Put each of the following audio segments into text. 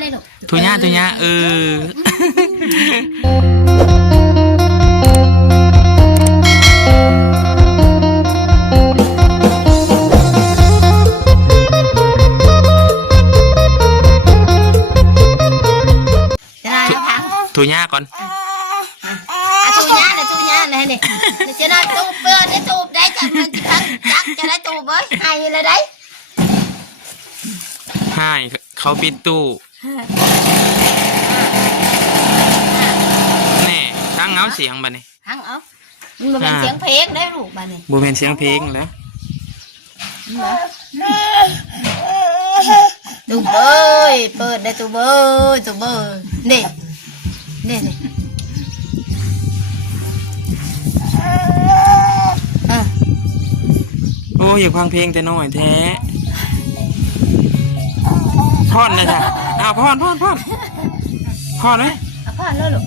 ได้ลูกทุญ่าจะได้พังทุญ่าก่อนทุญ่าเลยนี่จะได้ตูบเปื้อนได้ตูบได้จากมันจะพังจักจะได้ตูบเว้ยให้เลยได้ให้เขาปิดตู้แน่ทั้งเงาเสียงบ้านี่ทั้งเอามันเป็นเสียงเพลงได้ลูกบ้านี่บูเป็นเสียงเพลงแล้วตูบเอ้ยเปิดได้ตูบเอ้ยตูบเอ้ยนี่โอ้ยอยากฟังเพลงแต่น้อยแท้พ่อนเลยจ้ะพ่อนไหมพ่อนแล้วลูก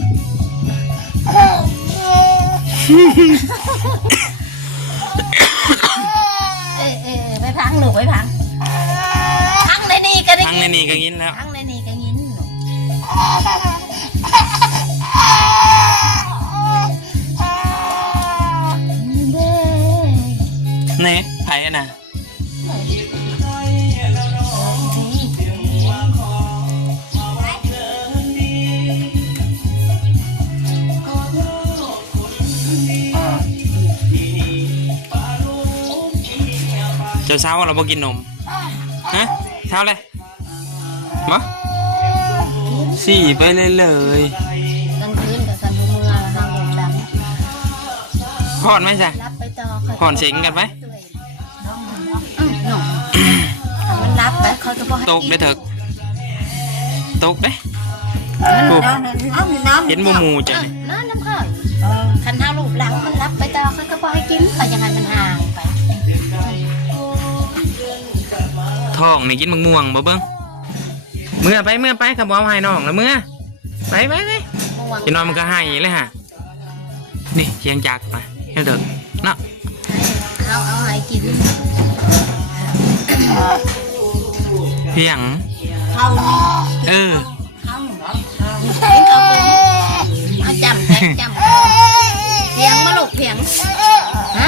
ไปพังหนูไปพังในนี่ก็ได้พังในนี่ก็ยินแล้วพังในนี่ก็ยินเน่ไผ่น่ะเช้าเราบ่กินนมฮะเช้าเลยมาสี่ไปเลยกลางคืนกับสันเมืองห้างหมดดังผ่อนไหมจ๊ะรับไปต่อผ่อนเซ็งกันไหมมันรับไปเขาจะบอกตกได้เถอะตกได้เห็นมูจ้ะน้ำข้าวคันห้าลูกหลังมันรับไปต่อเขาก็บอกให้กินแต่ยังไงมันห่างไปท้องนี่กินม่วงบ่เบิ้งเมื่อไปขับเอาให้น้องแล้วเมื่อไปจะนอนมันก็ให้เลยฮะนี่เชียงจักไปให้เด็กเนาะเอาให้กินเพียงเขาเอาจำเพียงมาลูกเพียงฮะ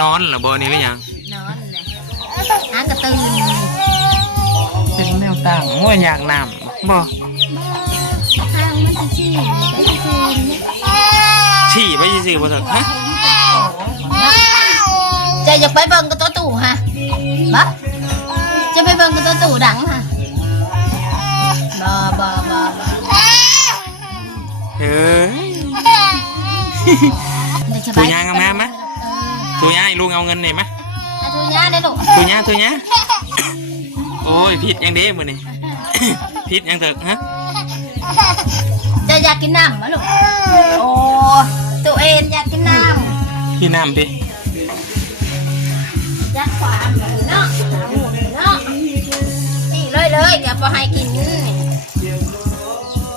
นอนเหรอบ่นี่ก็ยังนอนเลยหากระตือเป็นแนวต่างว่าอยากนำบ่ทางมันจะฉี่ไปสิบ่เถอะฮะจะอยากไปเบิ่งกับตัวตู่ฮะบ่จะไปเบิ่งกับตัวตู่ดังฮะบ่เฮ้ยทุญ่างามไหมทุญ่าลุงเอาเงินหน่อยไหมทุญ่าได้ลูกทุญ่าโอ้ยผิดยังเด้มือนี่ผิดยังเถอะฮะจะอยากกินน้ำมั้ยลูกโอ้ตัวเองอยากกินน้ำกินน้ำดิยัดขวานเนาะนี่เลยแกพอให้กิน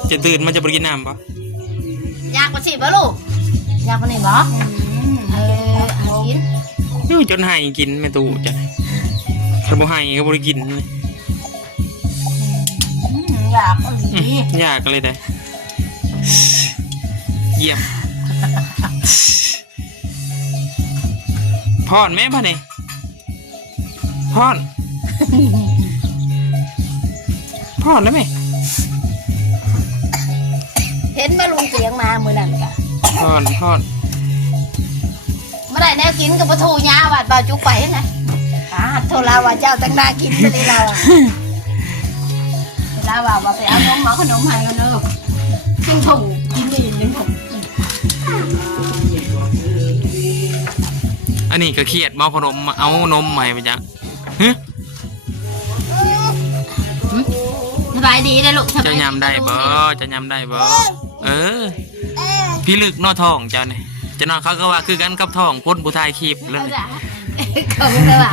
จะตื่นมันจะไปกินน้ำปะอยากมาสิบ่ลูกอยากมาไหนบ่กินยูจนให้กินไม่ตู่จ้ะถ้าบ่ให้ก็บ่ได้กินอยากเลยได้เยี่ยมพอนแม่ป่ะนี่พอนได้ไหมเห็นมาลุงเสียงมามือนั่นกะพอนเมื่อไหร่แนวกินกับปลาทูยาบาดเบาจุกไปนะโทรเราว่าเจ้าตั้งนากินไปเลยเราว่าไปเอาน้องหมอขนมให้กันเลยกินถูกกินไม่ยินเลยผมอันนี้ก็เครียดมาขนมเอานมใหม่ไปจ้ะสบายดีเลยลูกจะยำได้บ่พี่ลึกนอทองเจ้าเนี่ยจะนอนเขาก็ว่าคือกันกับทองพ้นบุทายคีบเลยเขาไม่ว่า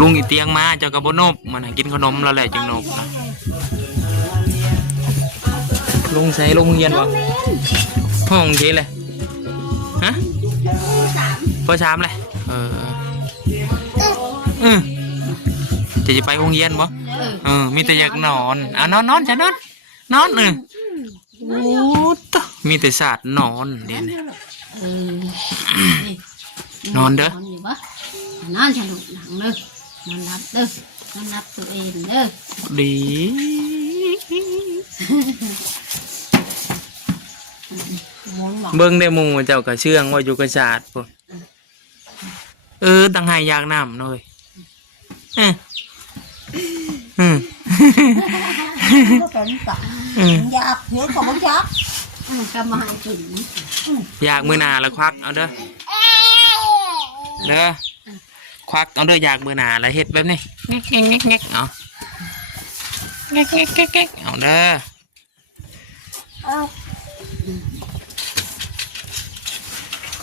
ลุงอีเตียงมาเจ้ากระโบนบมันกินขนมแล้วแหละจึงนบนะลุงใส่ลุงเย็นวะห้องเจ๊เลยฮะพอชามเลยจะไปห้องเย็นปะ มีแต่อยากนอนนอนจะนอนโอ้ตมีแต่ศาสตร์นอนเด่นนอนเด้อน อนฉันลูกหลังเด้อนอนรับเด้อนอนรับตัวเองเด้อดีเบิ้งได้มุงเจ้ากระเชื่องว่าอยู่กระศาสตร์ปุ๊ตั้งหายยากน้ำหน่อยอยากเห็นของยักษ์ก็มาให้กินอยากมือหนาแล้วควักเอาเด้อควักเอาเด้ออยากมือหนาแล้วเฮ็ดแบบนี้เง็กเอาเง็กเอาเด้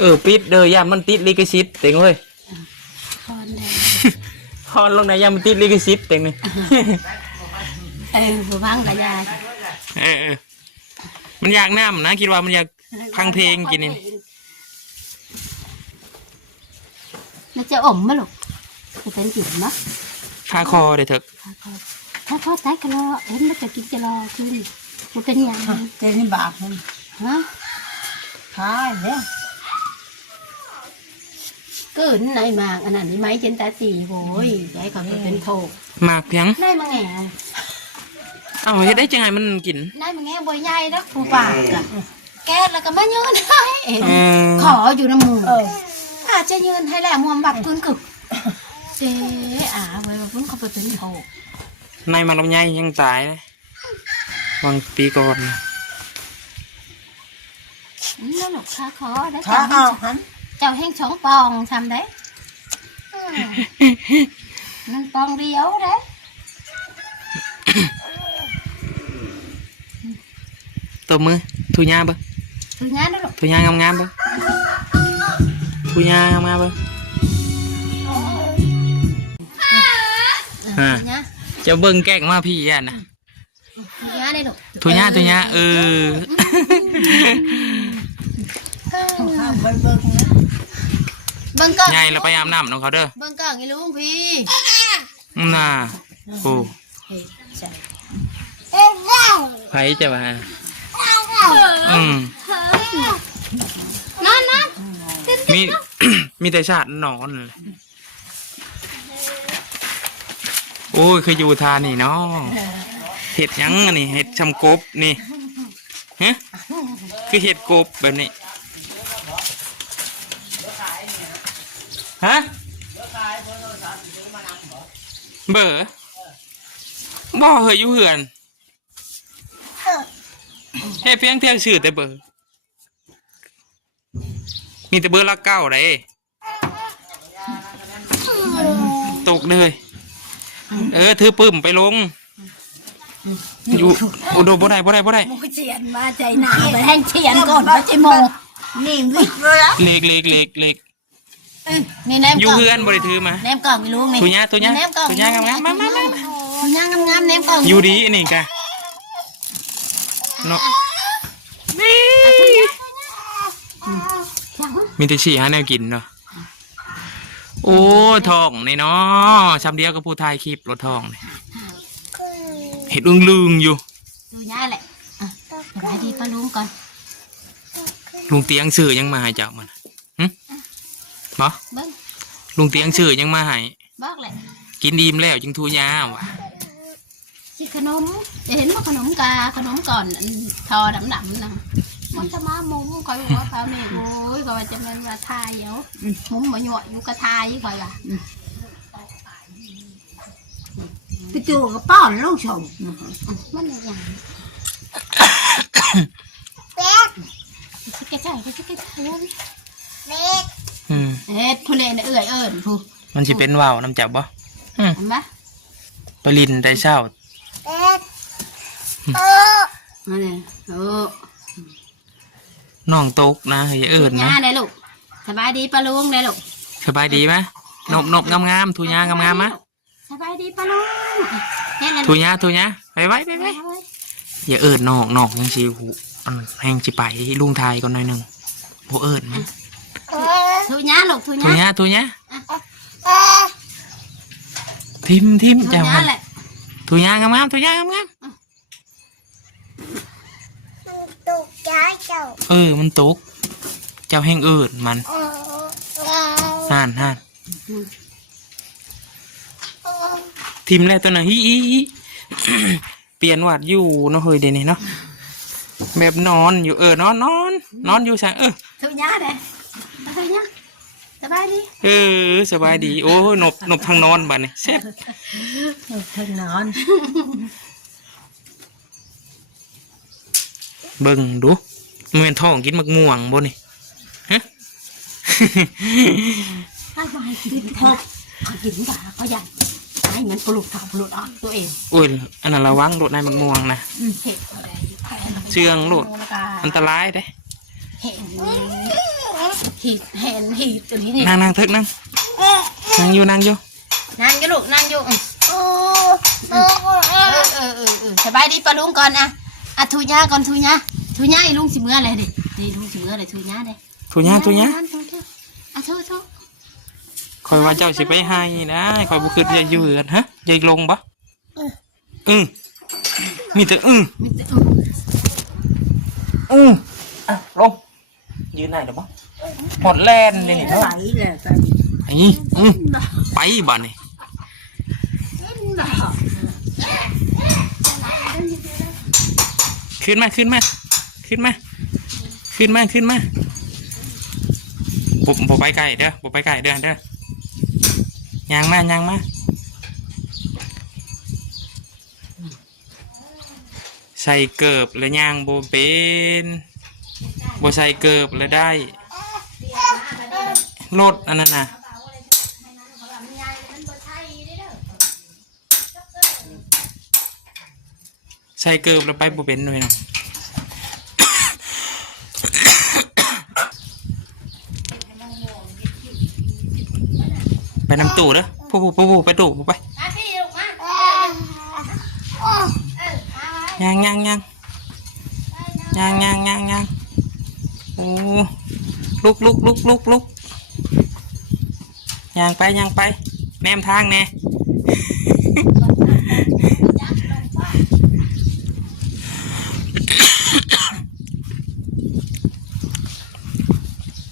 อปิดเด้อย่ามันติดลิขสิทธิ์เต็งเว้ยพอนลงไหนย่ามันติดลิขสิทธิ์เต็งนี่ผู้พังกับยายมันอยากน้ำนะคิดว่ามันอยากพังเพลงกินนี่แล้วจะอมไหมลูกจะเป็นจิ๋มเนาะคาคอเดี๋ยวเถอะถ้าทอดไตกะลอเห็นมันจะกินกะลอคือมันเป็นยังเจนี่บาปมันฮะทายเนี่ยก็ไหนมาอันนั้นนี่ไหมเจนตาตีโว้ยใจเขาเป็นโถมากเพียงได้มาแง่เอาให้ได้จังไงมันกินได้มาแง่บ่อยใหญ่นะผู้ปากอะแกแล้วก็มายืนให้ขออยู่น้ำมืออาจจะยืนให้แหละมวมบับกึ่งกึกเจ๊ไว้เพิ่งเขาไปเป็นโถในมันลำไยยังตายเลยบางปีก่อนนั่นหรอกข้าขอได้ข้าเอาหันเจ้าแห้งสองปองทำได้นั่นปองเดียวได้ตัวมือทุญ่าบ่ทุญ่าได้หรอทุญ่างามบ่ทุญ่างามบ่จะเบิ่งแกล้งมาพี่อ่ะนะทุญ่าได้หรอทุญ่าเบิ่งก่อนใหญ่เราไปอาบน้ำน้องเขาเด้อเบิ่งก่อนไอ้ลุงพี่น่ะโอ้ไผจะมานั่นมีแต่ชาตินอนโอ้ยเคยอยู่ทานี่เนาะเห็ดยังนี่เห็ดชำกบนี่ฮะคือเห็ดกบแบบนี้ฮะเบอร์บ่เหยอยู่เหือนเฮ้เพียงเที่ยงสื่อแต่เบอร์มีแต่เบอร์ละเก้าได้ตกเลยถือปื้มไปลงอยู่อุดมบ่ได้โมเชียนมาใจหนาไปแห้งเชียนก่อนว่าใจโมนี่วิกเลยเล็กนี่แนมอยู่เฮือนบริถือมาแนมกล่องมีลุงนี่ตุญ่างามตุญ่างามแนมกล่องอยู่ดีนี่กะเนาะมีแต่ฉี่หาแนวกินเนาะโอ้ทองนี่เนาะชำเดียวกับผู้ทายคลิปรถทองนี่เห็ดลึงอยู่ตุญ่าแหละไปดีปลาลุงก่อนลุงเตียงสื่อยังมาให้เจ้ามันบ่ลุงเตียงสื่อยังมาให้บอกเลยกินดีมแล้วจึงทุญ่าว่ะชิขนมจะเห็นว่าขนมก่อนทอดำนะมันจะมามุ้งคอยว่าพาแม่โอ้ยก็ว่าจะเป็นว่าทายเยอะมุ้งมาหยอดอยู่กระทายคอยล่ะไปจูกับป้อนลูกชมมันอย่างชิกระจายเล็กผู้เล่นเอื่อยผู้มันจะเป็นว่าวน้ำจับบ่ไปลินได้เช้าน้องตกนะเอิญนะได้ลูกสบายดีปลาลุงได้ลูกสบายดีไหมนกงามทุญ่างามมะสบายดีปลาลุงทุญ่าไปอย่าเอิญนอกยังชิวแห้งจิไปลุงไทยก่อนหน่อยหนึ่งโบเอิญมั้ยทุญ่าลูกทุญ่าทิมจ้าแหละท ถุยางงามๆถุยางงาม ตกใจเจ้า ๆมันตกเจ้าแห้งมันห่านทิมแล้วตัวน่ะฮิเปลี่ยนวัดอยู่เนาะเฮ้ยเดี๋ยวนี้เนาะแบบนอนอยู่นอนอยู่ใช่ทุกย่าเด้ทุกย่าสบายดี สบายดีโอ้นบทางนอนบ้านนี่เซ็ต ทางนอน เบิ่งดูมันเป็นท้องกินมักม่วงบ่นี่ฮะ ถ้าไปกินเขากินกะเขาอยากให้มันปลุกเขาปลุกออกตัวเอง โอ้ยอันนั้นระวังโดดในมักม่วงนะ เห็ดอะไร เชื่องโลดอันตรายเด้ เห็นตัวนี้นี่ นั่งเถิกนั่งอยู่นั่งอยู่ นั่งอยู่ลูกนั่งอยู่สบายดีปะลุงก่อนอ่ะทุย่าก่อนทุย่าไอ้ลุงสิเมื่ออะไรดิลุงสิเมื่ออะไรทุย่าเด้ ทุยาอ่ะทุ คอยว่าเจ้าสิไปให้นะคอยบุคืนจะอยู่กันฮะจะลงปะมีแต่อ่ะลงยืนไหนเดี๋ยวปะหมดแลนเลยนี่เท่าไหร่ ไปเลยไป ไอ้ไปบ้านนี่ขึ้นมาบ่ไปไกลเด้อย่างมาใส่เกิบแล้วย่างบ่เป็นบ่ใส่เกิบแล้วได้รถอันนั้นน่ะใส่เกิบแล้วไปบ่เป็นเลยนะไปนำตู้เด้อผู้ไปตู้ไปย่างโอ้ลุกย่างไปแนมทางแน่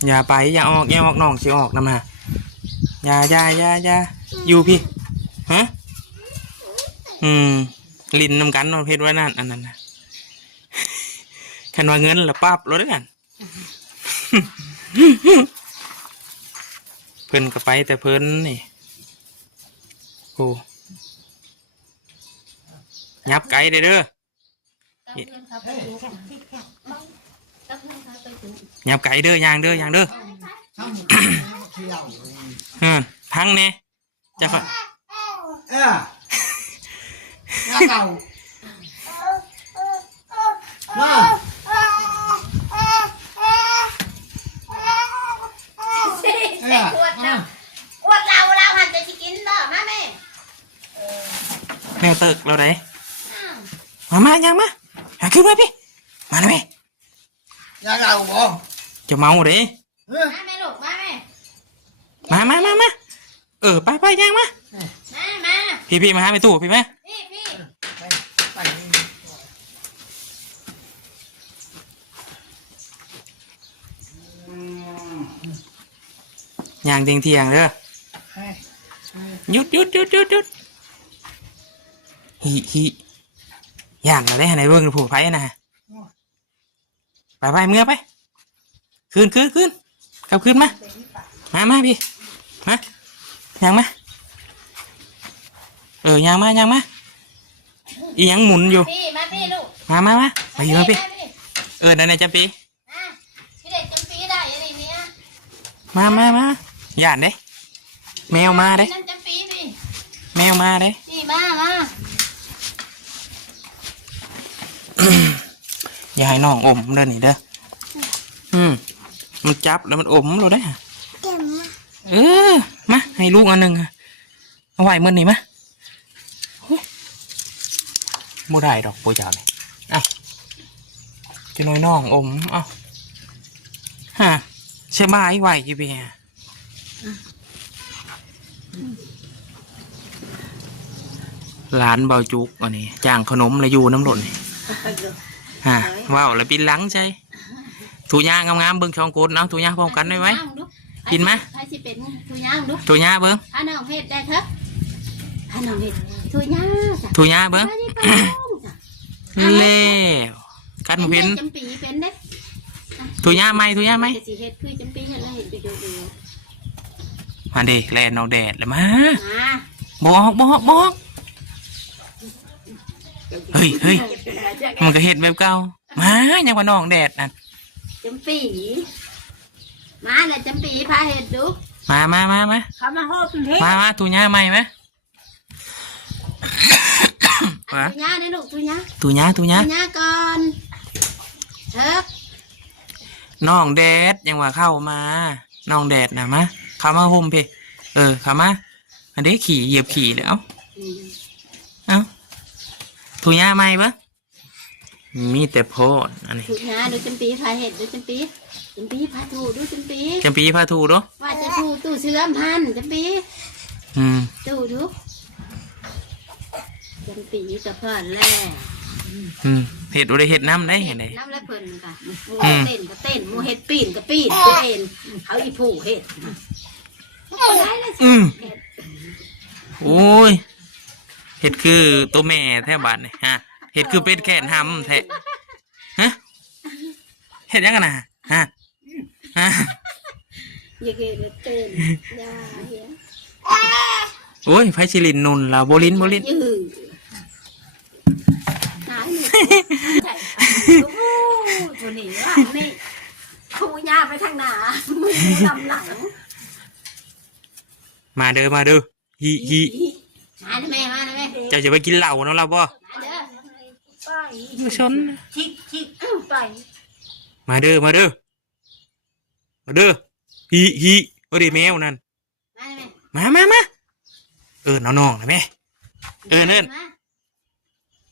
อย่าไปอย่าออกน้องสิออกนำฮะอย่าอยู่พี่ฮะลินนำกันนอนเพชรไว้นั่นอันนั้นนะคันว่าเงินละปั๊บรถด้วยกันเพิ่นก็ไปแต่เพิ่นนี่โอ้ยับไกลเด้อยับไกลเด้อย่างเด้อพังเนี่ยจะฟังเก่ามาอวดเราหันจะกินเนาะมาแม่ แมวตึกเราได้มายังมาขึ้นมาพี่มาหน่อย อย่าเก่าบ่ จะเมาเด้ มาแม่ลูกมาแม่ มาไปยังมาพี่มาหาไปตู้พี่ไหมอย่างเที่ยงเด้อหยุดฮิย่านมาได้ไหนเบิ่งผูกไผ่นะไปเมื่อไปคืนกลับคืนมาพี่มายังมายังมาอียังหมุนอยู่มาพี่ลูกมาอยู่มาพี่นั่นไหนจะปีพี่เด็กจำปีได้ยังไงเนี้ยมาย่านเด้แมวมาเด้นั่นจำปีพี่แมวมาเด้นี่มา อย่าให้น้องอมเด้อนี่เด้อมันจับแล้วมันอมเราได้มาให้ลูกอันหนึ่งเอาไว้มื่อนี่มาโมได้ดอกโปรจ่าเลยจะน้อยน้องอมใช่ไหมไหวกี่ปี ร้านเบาจุกอันนี้จ้างขนมเลยอยู่น้ำหล่นนี่ฮะว้าวแล้วปีนหลังใช่ถูย่างงามๆเบิ้งช่องโกดเอาถูย่างพร้อมกันได้ไหมกินไหม ใครสิเป็นทุย่างดู ถูย่างเบิ้ง อันน้องเฮ็ดได้เถอะอันน้องเฮ็ดทุย่างจ้ะ ถูย่างเบิ้ง ไปไปจ้ะ เล่กันบ่เป็น จำปีเป็นเด้ ถูย่างไหมถูย่างไหม สิเฮ็ดคือจำปีเฮ็ดแล้วเฮ็ดอยู่เดียว มาเด็กแลนเอาแดดเลยมา มา บอกเฮ้ยมันก็เห็ดแบบเก่ามายังว่าน้องแดดนั่น จำปีมาเลยจำปีพาเฮ็ดดู มา เขามาโฮมเท มาถูย่างไหมไหมมา ทุย่างนะลูกทุย่าง ถูย่าง ทุย่างก่อนเถอะ น้องแดดยังว่าเข้ามาน้องแดดนะมาเข้ามาห่มเพเข้ามาอันนี้ขี่เหยียบขี่เลยเอ้าถูย่างไหมปะมีแต่โพดอันนี้ ทุย่างดูจำปีพาเฮ็ดดูจำปีพาถูดูจำปี จำปีพาถูดู ว่าจะถูตู้เชื่อมพันจำปี ดูดูจำปีกับเพื่อนแล่ เห็ดอะไรเห็ดน้ำได้เห็นไหม น้ำและเพิ่นค่ะหมูเต้นก็เต้นหมูเห็ดปีนก็ปีนเต้นเขาอีผู้เห็ดโอ้ยเห็ดคือตัวแม่แท้บ้านนี่ฮะเห็ดคือเป็ดแขนหำแท้ฮะเห็ดยังกันนะฮะ อย่าเกิดเต้นยาเหี้ย โอ้ยไฟชิลินนุนละโบลิน ยืดหายหนึ่งตัวนี้ว่านี่คูยาไปทางหน้ามือลำหลัง มาเด้อฮิ มาแม่มาแม่ เจ้าจะไปกินเหล้าเนาะเราบ่ มาเด้อ มาชน ชิกไป มาเด้อฮิโอ้ดิแมวนั่น มาแม่ มาน้องนะแม่เนิ่น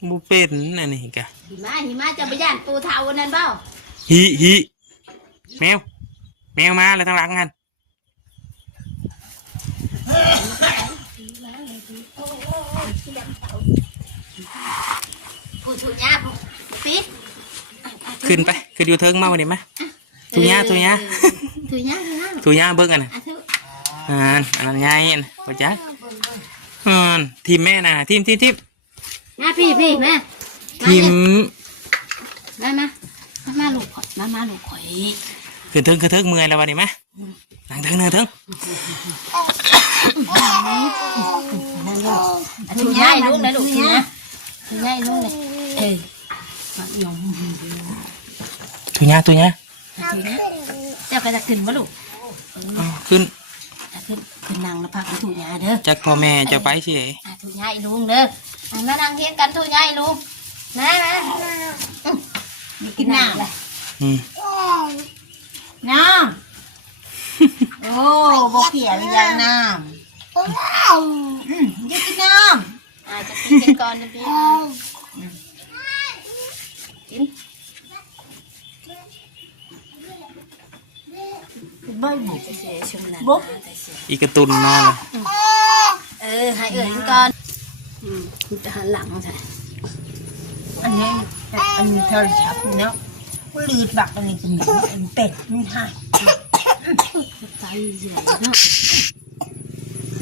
บูเป็นอันนี้กะ หิมะจะไปย่านปูเทานั่นเปล่า ฮิแมวมาแล้วทางหลังกัน ปูถุยาปูปี ขึ้นอยู่เทิงมาวันนี้ไหมทุยาเบิ้งกันนะอันนั้นใหญ่นะพ่อจ๊ะทีมแม่นะทีม มาพี่แม่ ทีม มาลูกข่อย ขึ้นเทิงเมื่อยแล้ววันนี้ไหมนั่งเทิง ถุยาลูกนะลูกถุยาลูกเลยทุยาเจ้าก็จะขึ้นมาลูก ขึ้น ขึ้นนั่งแล้วพักถุยาเด้อ จากพ่อแม่จะไปสิ ถุยาลุงเด้อมานั่งเทียงกันถุยาลุงมากินน้ำเลยน้ำโอ้บกเขียนยังน้ำจะกินน้ำจะกินก่อนจะกินบ่อยบุก อีกระตุนนอน ให้ก่อนจะหันหลังใช่ อันนี้โทรศัพท์เนาะลืดบักอันนี้ก็มีอันเป็ดไม่ให้ ใจใหญ่เนาะ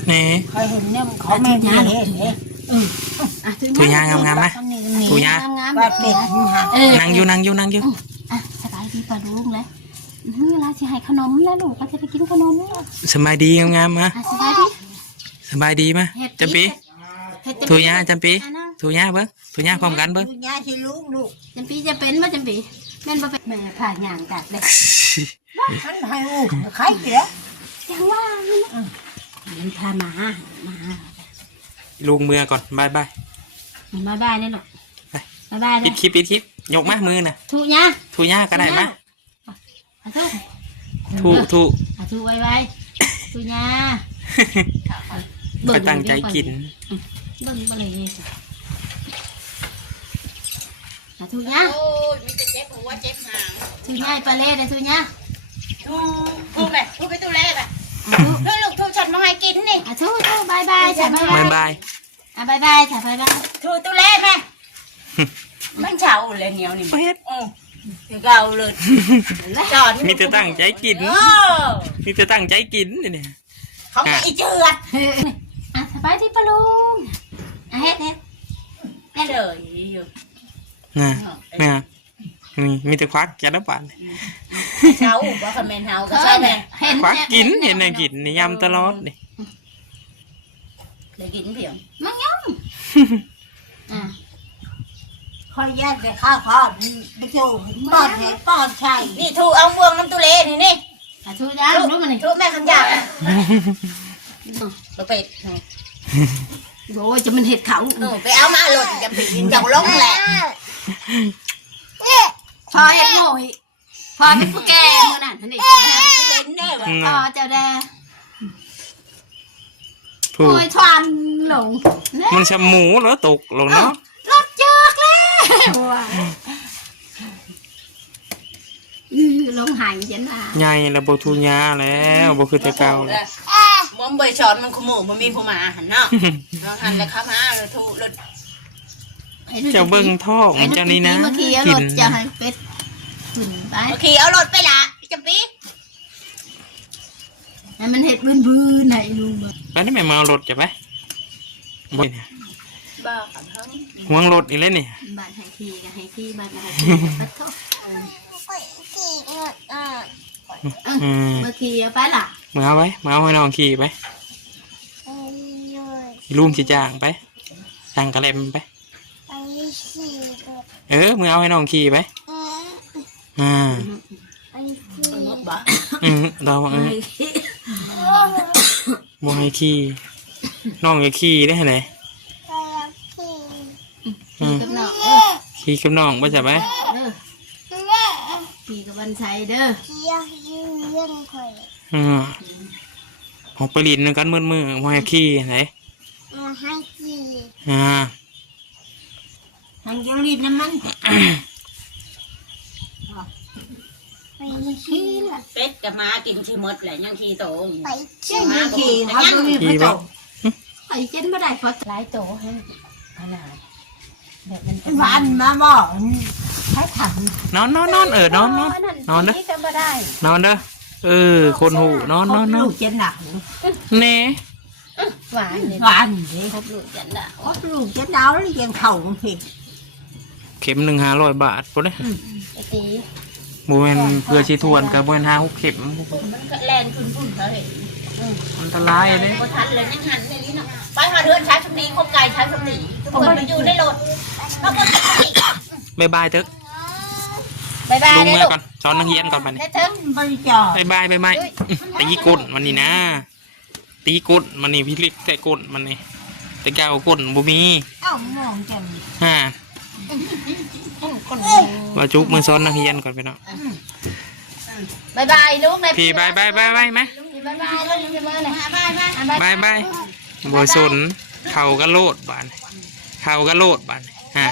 นี่ เคยเห็นเนี่ยเขาไม่ได้เห็นเนี่ย ทุยางามไหมทุยา ว่าเป็ดไม่ให้ นั่งอยู่สบายดีป่ะลุงเลยเวลาจะให้ขนมแล้วลูกก็จะไปกินขนมแล้ว สบายดีงามมา สบายดี มาจำปีทุยาจำปีทุยาเบิ้งทุยาพร้อมกันเบิ้ง ยาที่ลูก จำปีจะเป็นว่าจำปีแม่นบ่เป็นแม่ผ่าหยางกัดเลย ฉันให้ลูกใครไปแล้ว จังว่ามันพามา ลุงเมื่อก่อนบาย บายนี่ลูกบาย ปิดคลิปยกมามือน่ะ ถูกยา ทุยาก็ได้ไหม ถูก ถูไว้ถูกยา ไปตั้งใจกิน เบิ่งอะไรเนี่ยถูกยาโอ้ยมีแต่เจ็บหัวเจ็บหางถูกยาปลาเล่ได้ถูกยาถูกไปตู้เล่ไปลูกถูกฉันมาให้กินนี่ถูกบายฉันบาย บายบายค่ะบายบาย ถูตัวเล่แม่มันเฉาเลยเหนียวนี่ บ่เฮ็ด เก่าเลยจอด มีแต่ตั้งใจกิน โอ้ มีแต่ตั้งใจกินนี่ เขาไม่เจือด สบายดีปะลุงเฮ็ด แม่เลยอยู่ น่ะน่ะมีแต่ควักแกแล้วป่าน เช้าว่าคอมเมนต์เฮาก็ใช่ไหม ควักกินเห็นน่ะกินนี่ยำตลอดนี่ เลยกินเพียง มังยำ ขอแยกไปข้าวพอดไปจูป้อนให้ป้อนใช่นี่ถูเอาบวงน้ำตุเลนี่นี่ ทุย่างรู้มันนี่ ถูแม่คำหยาบไป โอ้ยจะมันเห็ดเขา ไปเอามาหล่นจะไปกินจังลงแหละ พอเห็ดโง่พอเป็นผู้แก่เมื่อนั้นนี่ เล่นแน่วะ พอเจ้าแด ผู้ โอ้ยทวนหลง มันชะหมูแล้วตกลงเนาะ รถเจือกแล้วลงหายยันอ่ะ ใหญ่แล้วบ่ทุญาแล้วบ่คือแต่เก่าแล้ว มันใบช้อนมันขโมยมันมีผู้มาหันเนาะหันแล้วข้ามาแล้วถูรถ เจ้าเบิ่งท้องเจ้านี่นะ เมื่อกี้รถจะให้เป็ดขึ้นไป โอเคเอารถไปละจะปี ให้มันเห็ดบื้นๆไหนลุง แล้วนี่แม่มาเอารถจะไปบ่เนี่ย บ้าขันทั้ง ห่วงรถอีกแล้วนี่ บ้านให้ทีกับให้ทีบ้านให้ทีปัดโทษ เมื่อกี้เอาไปล่ะ มาเอาไว้มาเอาให้น้องขี่ไปลุงสิจ้างไปจ้างกระเล็มไปมึงเอาให้น้องขี่ไปรถบ้า เราบ่ให้ขี่น้องจะขี่ได้ไหน กับน้อง ขี่กับน้องบ่จะไป พี่กับวันชัยเด้อ ออกไปลินนึงกันมือบ่ให้ขี่ไหนทางเกลีน้ำมันเป็ดกับม้ากินขี้มดแหละยังขี้โตม้าขี้ทำด้วย ขี่บ่ ไอ้เจนไม่ได้เพราะหลายโตให้ขนาดแบบมัน หวานมาบอกให้ถัง นอนนอนเด้อนอนเด้อคนหูนอน ลูกเจนหนัก เน่ หวานเลย หวานเลย ครบลูกจันละ ลูกเจนดาวแล้วยังเข่าผิด เข็ม1 500 บาทปุ๊เด้ ไอ้ตี บ่แม่นเพื่อสิทวนกับบ่แม่น5-6 เข็ม มันก็แลนพุ่นเขาเห็น อันตรายเด้ พอทันเลยยังหันในนี้เนาะไปหาเรือนใช้ชุดนี้คบไก่ใช้ชุดนี้ทุกคนมาอยู่ในรถเราก็จะไป บ๊ายบายเถอะ บายบาย ลุง เลย เมื่อ ลูก ก่อนสอนนักเรียนก่อนบัดนี้ ได้เถิง บริจาค บ๊ายบายตีก้นมันนี่นะตีก้นมันนี่พี่ลิกแต่ก้นมันนี่แต่แก้วก้นบ่มี เอ้ามองจัง ว่าจุกมือซ้อนนักเรียนก่อนไปเนาะ บายบายลูก พี่บายไหม บายบายลูกจะมาเลยบาย บายบ่สนเข่าก็โลดบานเข่าก็โลดบาน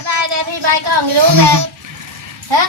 บายเด้พี่บายกล้องลูกเลยเฮ้